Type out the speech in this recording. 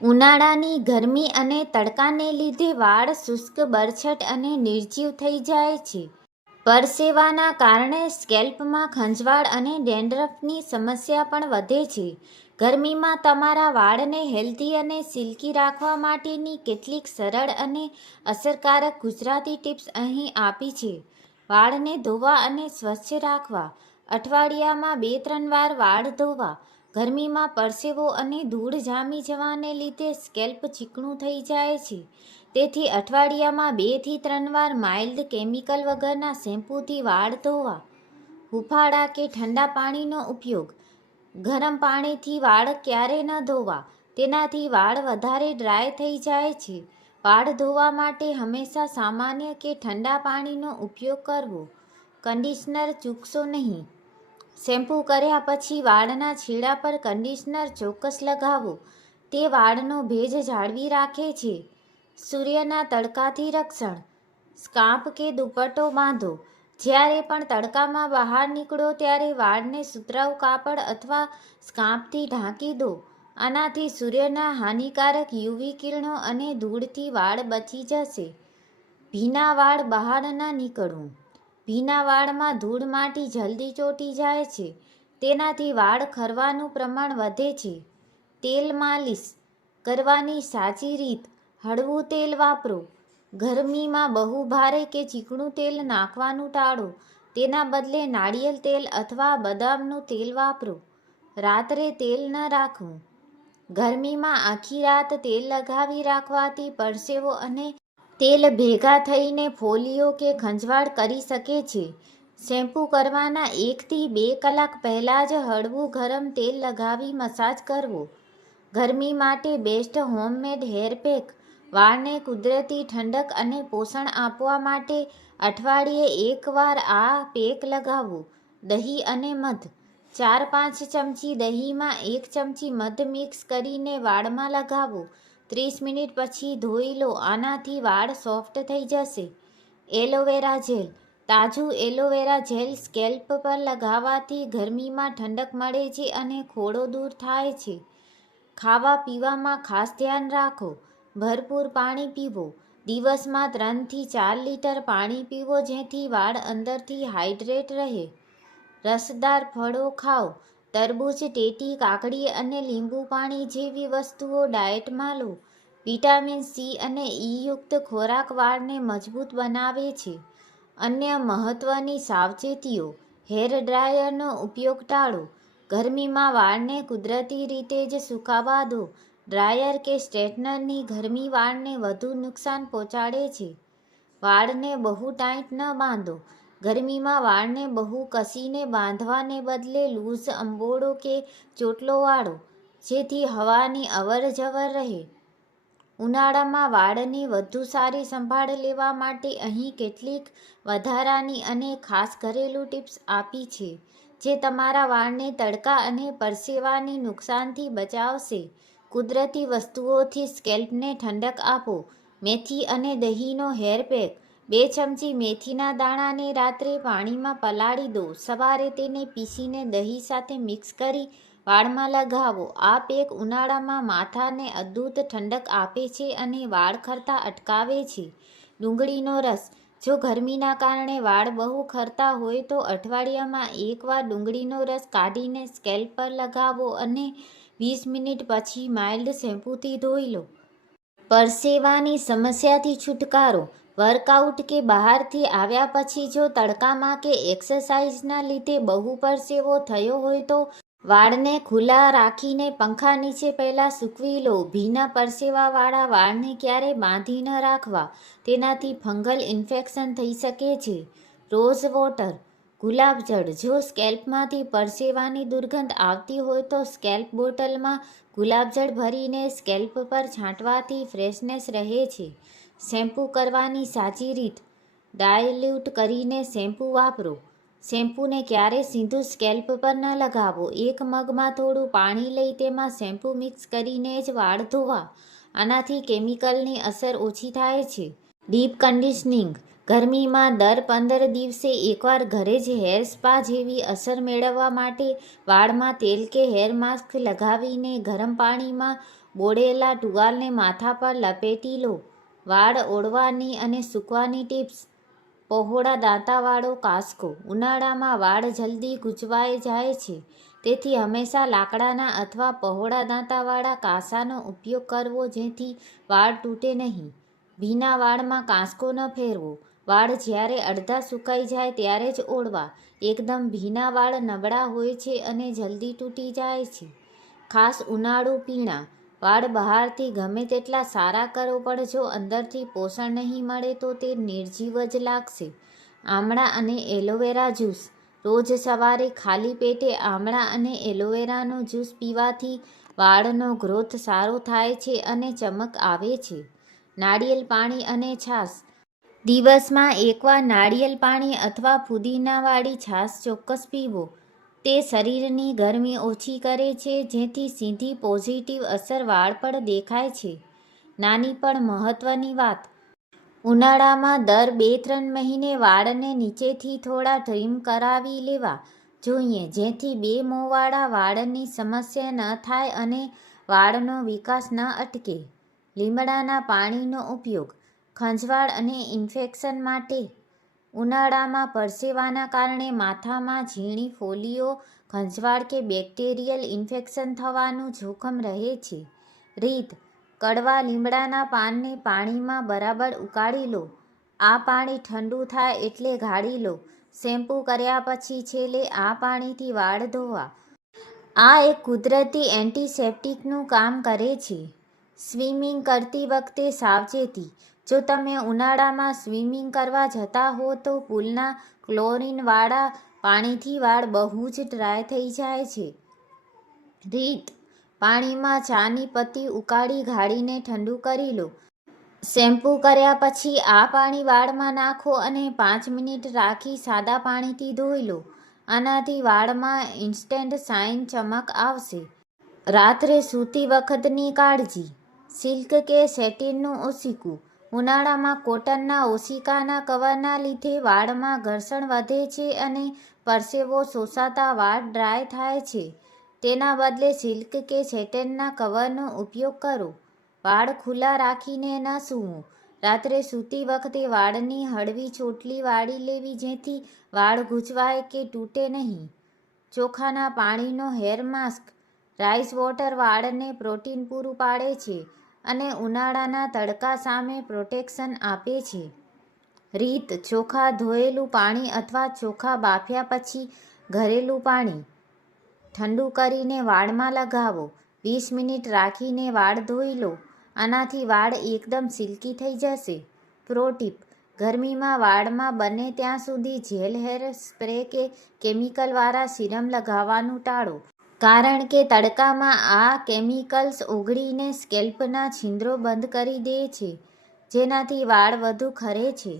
ઉનાળાની ગરમી અને તડકાને લીધે વાળ શુષ્ક, બરછટ અને નિર્જીવ થઈ જાય છે. પરસેવાના કારણે સ્કેલ્પમાં ખંજવાળ અને ડેન્ડ્રફની સમસ્યા પણ વધે છે. ગરમીમાં તમારા વાળને હેલ્ધી અને સિલ્કી રાખવા માટેની કેટલીક સરળ અને અસરકારક ગુજરાતી ટિપ્સ અહીં આપી છે. વાળને ધોવા અને સ્વચ્છ રાખવા. અઠવાડિયામાં 2-3 વાર વાળ ધોવા. ગરમીમાં પરસેવો અને ધૂળ જામી જવાને લીધે સ્કેલ્પ ચીકણું થઈ જાય છે. તેથી અઠવાડિયામાં 2 થી 3 વાર માઇલ્ડ કેમિકલ વગરના શેમ્પૂથી વાળ ધોવા. હૂંફાળા કે ઠંડા પાણીનો ઉપયોગ. ગરમ પાણીથી વાળ ક્યારેય ન ધોવા. તેનાથી વાળ વધારે ડ્રાય થઈ જાય છે. વાળ ધોવા માટે હંમેશા સામાન્ય કે ઠંડા પાણીનો ઉપયોગ કરવો. કન્ડિશનર ચૂકશો નહીં. શેમ્પૂ કર્યા પછી વાળના છેડા પર કન્ડિશનર ચોક્કસ લગાવો. તે વાળનો ભેજ જાળવી રાખે છે. સૂર્યના તડકાથી રક્ષણ. સ્કાર્ફ કે દુપટ્ટો બાંધો. જ્યારે પણ તડકામાં બહાર નીકળો ત્યારે વાળને સુતરાઉ કાપડ અથવા સ્કાર્ફથી ઢાંકી દો. આનાથી સૂર્યના હાનિકારક યુવી કિરણો અને ધૂળથી વાળ બચી જશે. ભીના વાળ બહાર ન નીકળવું. ભીના વાળમાં ધૂળ માટી જલ્દી ચોંટી જાય છે. તેનાથી વાળ ખરવાનું પ્રમાણ વધે છે. તેલ માલિશ કરવાની સાચી રીત. હળવું તેલ વાપરો. ગરમીમાં બહુ ભારે કે ચીકણું તેલ નાખવાનું ટાળો. તેના બદલે નાળિયેર તેલ અથવા બદામનું તેલ વાપરો. રાત્રે તેલ ન રાખવું. ગરમીમાં આખી રાત તેલ લગાવી રાખવાથી પરસેવો અને તેલ ભેગા થઈને ફોલ્લીઓ કે ખંજવાળ કરી શકે છે. શેમ્પૂ કરવાના 1 થી 2 કલાક પહેલાં જ હળવું ગરમ તેલ લગાવી મસાજ કરવો. ગરમી માટે બેસ્ટ હોમમેડ હેર પેક. વાળને કુદરતી ઠંડક અને પોષણ આપવા માટે અઠવાડિયે 1 વાર આ પેક લગાવો. દહીં અને મધ. 4-5 ચમચી દહીંમાં 1 ચમચી મધ મિક્સ કરીને વાળમાં લગાવો. 30 મિનિટ પછી ધોઈ લો. આનાથી વાળ સોફ્ટ થઈ જશે. Aloe vera gel. તાજું એલોવેરા જેલ સ્કેલ્પ પર લગાવવાથી ગરમીમાં ઠંડક મળે છે અને ખોડો દૂર થાય છે. ખાવા પીવામાં ખાસ ધ્યાન રાખો. ભરપૂર પાણી પીવો. દિવસમાં 3 થી 4 લીટર પાણી પીવો જેથી વાળ અંદરથી હાઇડ્રેટ રહે. રસદાર ફળો ખાઓ. તરબૂચ, ટેટી, કાકડી અને લીંબુ પાણી જેવી વસ્તુઓ ડાયટમાં લો. વિટામિન સી અને ઇ યુક્ત ખોરાક વાળને મજબૂત બનાવે છે. અન્ય મહત્વની સાવચેતીઓ. હેર ડ્રાયરનો ઉપયોગ ટાળો. ગરમીમાં વાળને કુદરતી રીતે જ સુકાવા દો. ડ્રાયર કે સ્ટ્રેટનરની ગરમી વાળને વધુ નુકસાન પહોંચાડે છે. વાળને બહુ ટાઈટ ન બાંધો. ગરમીમાં વાળને બહુ કસીને બાંધવાને બદલે લૂઝ અંબોડો કે ચોટલો વાળો, જેથી હવાની અવરજવર રહે. ઉનાળામાં વાળની વધુ સારી સંભાળ લેવા માટે અહીં કેટલીક વધારાની અને ખાસ ઘરેલું ટિપ્સ આપી છે, જે તમારા વાળને તડકા અને પરસેવાની નુકસાનથી બચાવશે. કુદરતી વસ્તુઓથી સ્કેલ્પને ઠંડક આપો. મેથી અને દહીંનો હેર પેક. 2 ચમચી મેથીના દાણાને રાત્રે પાણીમાં પલાળી દો. સવારે તેને પીસીને દહીં સાથે મિક્સ કરી વાળમાં લગાવો. આ પેક ઉનાળામાં માથાને અદ્ભુત ઠંડક આપે છે અને વાળ ખરતા અટકાવે છે. ડુંગળીનો રસ. જો ગરમીના કારણે વાળ બહુ ખરતા હોય તો અઠવાડિયામાં 1 વાર ડુંગળીનો રસ કાઢીને સ્કેલ્પ પર લગાવો અને 20 મિનિટ પછી માઇલ્ડ શેમ્પૂથી ધોઈ લો. પરસેવાની સમસ્યાથી છુટકારો. વર્કઆઉટ કે બહારથી આવ્યા પછી જો તડકામાં કે એક્સરસાઇઝના લીધે બહુ પરસેવો થયો હોય તો વાળને ખુલ્લા રાખીને પંખા નીચે પહેલાં સૂકવી લો. ભીના પરસેવાવાળા વાળને ક્યારેય બાંધી ન રાખવા. તેનાથી ફંગલ ઇન્ફેક્શન થઈ શકે છે. Rose water. ગુલાબજળ. જો સ્કેલ્પમાંથી પરસેવાની દુર્ગંધ આવતી હોય તો સ્કેલ્પ બોટલમાં ગુલાબજળ ભરીને સ્કેલ્પ પર છાંટવાથી ફ્રેશનેસ રહે છે. શેમ્પૂ કરવાની સાચી રીત. ડાયલ્યુટ કરીને શેમ્પૂ વાપરો. શેમ્પૂને ક્યારેય સીધું સ્કેલ્પ પર ન લગાવો. એક મગમાં થોડું પાણી લઈ તેમાં શેમ્પૂ મિક્સ કરીને જ વાળ ધોવા. આનાથી કેમિકલની અસર ઓછી થાય છે. Deep conditioning. ગરમીમાં દર 15 દિવસે એકવાર ઘરે જ હેર સ્પા જેવી અસર મેળવવા માટે વાળમાં તેલ કે હેર માસ્ક લગાવીને ગરમ પાણીમાં બોળેલા ટુવાલને માથા પર લપેટી લો. વાળ ઓળવાની અને સૂકવાની ટિપ્સ. પહોળા દાંતાવાળો કાંસકો. ઉનાળામાં વાળ જલ્દી ગૂંચવાઈ જાય છે, તેથી હંમેશા લાકડાના અથવા પહોળા દાંતાવાળા કાંસાનો ઉપયોગ કરવો જેથી વાળ તૂટે નહીં. ભીના વાળમાં કાંસકો ન ફેરવો. વાળ જ્યારે અડધા સુકાઈ જાય ત્યારે જ ઓળવા. એકદમ ભીના વાળ નબળા હોય છે અને જલ્દી તૂટી જાય છે. ખાસ ઉનાળુ પીણાં. વાળ બહારથી ગમે તેટલા સારા કરો પણ જો અંદરથી પોષણ નહીં મળે તો તે નિર્જીવ જ લાગશે. આમળા અને એલોવેરા જ્યુસ. રોજ સવારે ખાલી પેટે આમળા અને એલોવેરાનો જ્યુસ પીવાથી વાળનો ગ્રોથ સારો થાય છે અને ચમક આવે છે. નાળિયેર પાણી અને છાશ. દિવસમાં એકવાર નાળિયેર પાણી અથવા ફુદીનાવાળી છાશ ચોક્કસ પીવો. તે શરીરની ગરમી ઓછી કરે છે, જેથી સીધી પોઝિટિવ અસર વાળ પર દેખાય છે. નાની પણ મહત્વની વાત. ઉનાળામાં દર 2-3 મહિને વાળને નીચેથી થોડા ટ્રીમ કરાવી લેવા જોઈએ, જેથી બેમોવાળા વાળની સમસ્યા ન થાય અને વાળનો વિકાસ ન અટકે. લીમડાના પાણીનો ઉપયોગ. ખંજવાળ અને ઇન્ફેક્શન માટે. ઉનાળામાં પરસેવાના કારણે માથામાં ઝીણી ફોલ્લીઓ, ખંજવાળ કે બેક્ટેરિયલ ઇન્ફેક્શન થવાનું જોખમ રહે છે. રીત. કડવા લીમડાના પાનને પાણીમાં બરાબર ઉકાળી લો. આ પાણી ઠંડુ થાય એટલે ગાળી લો. શેમ્પૂ કર્યા પછી છેલ્લે આ પાણીથી વાળ ધોવા. આ એક કુદરતી એન્ટિસેપ્ટિકનું કામ કરે છે. સ્વિમિંગ કરતી વખતે સાવચેતી. જો તમે ઉનાળામાં સ્વિમિંગ કરવા જતા હો તો પૂલના ક્લોરીનવાળા પાણીથી વાળ બહુ જ ડ્રાય થઈ જાય છે. રીત. પાણીમાં ચાની પત્તી ઉકાળી ગાળીને ઠંડુ કરી લો. શેમ્પૂ કર્યા પછી આ પાણી વાળમાં નાખો અને 5 મિનિટ રાખી સાદા પાણીથી ધોઈ લો. આનાથી વાળમાં ઇન્સ્ટન્ટ શાઇન ચમક આવશે. રાત્રે સૂતી વખતની કાળજી. સિલ્ક કે સેટિનનું ઓશિકું. ઉનાળામાં કોટનના ઓશિકાના કવરના લીધે વાળમાં ઘર્ષણ વધે છે અને પરસેવો શોષાતા વાળ ડ્રાય થાય છે. તેના બદલે સિલ્ક કે સેટિનના કવરનો ઉપયોગ કરો. વાળ ખુલ્લા રાખીને ન સૂવું. રાત્રે સૂતી વખતે વાળની હળવી ચોટલી વાળી લેવી જેથી વાળ ગૂંચવાય કે તૂટે નહીં. ચોખાના પાણીનો હેર માસ્ક. રાઈસ વોટર વાળને પ્રોટીન પૂરું પાડે છે અને ઉનાળાના તડકા સામે પ્રોટેક્શન આપે છે. રીત. ચોખા ધોયેલું પાણી અથવા ચોખા બાફ્યા પછી ઘરેલું પાણી ઠંડુ કરીને વાળમાં લગાવો. 20 મિનિટ રાખીને વાળ ધોઈ લો. આનાથી વાળ એકદમ સિલ્કી થઈ જશે. Pro tip. ગરમીમાં વાળમાં બને ત્યાં સુધી જેલ હેર સ્પ્રે કે કેમિકલવાળા સીરમ લગાવવાનું ટાળો. કારણ કે તડકામાં આ કેમિકલ્સ ઓગળીને સ્કેલ્પના છિદ્રો બંધ કરી દે છે, જેનાથી વાળ વધુ ખરે છે.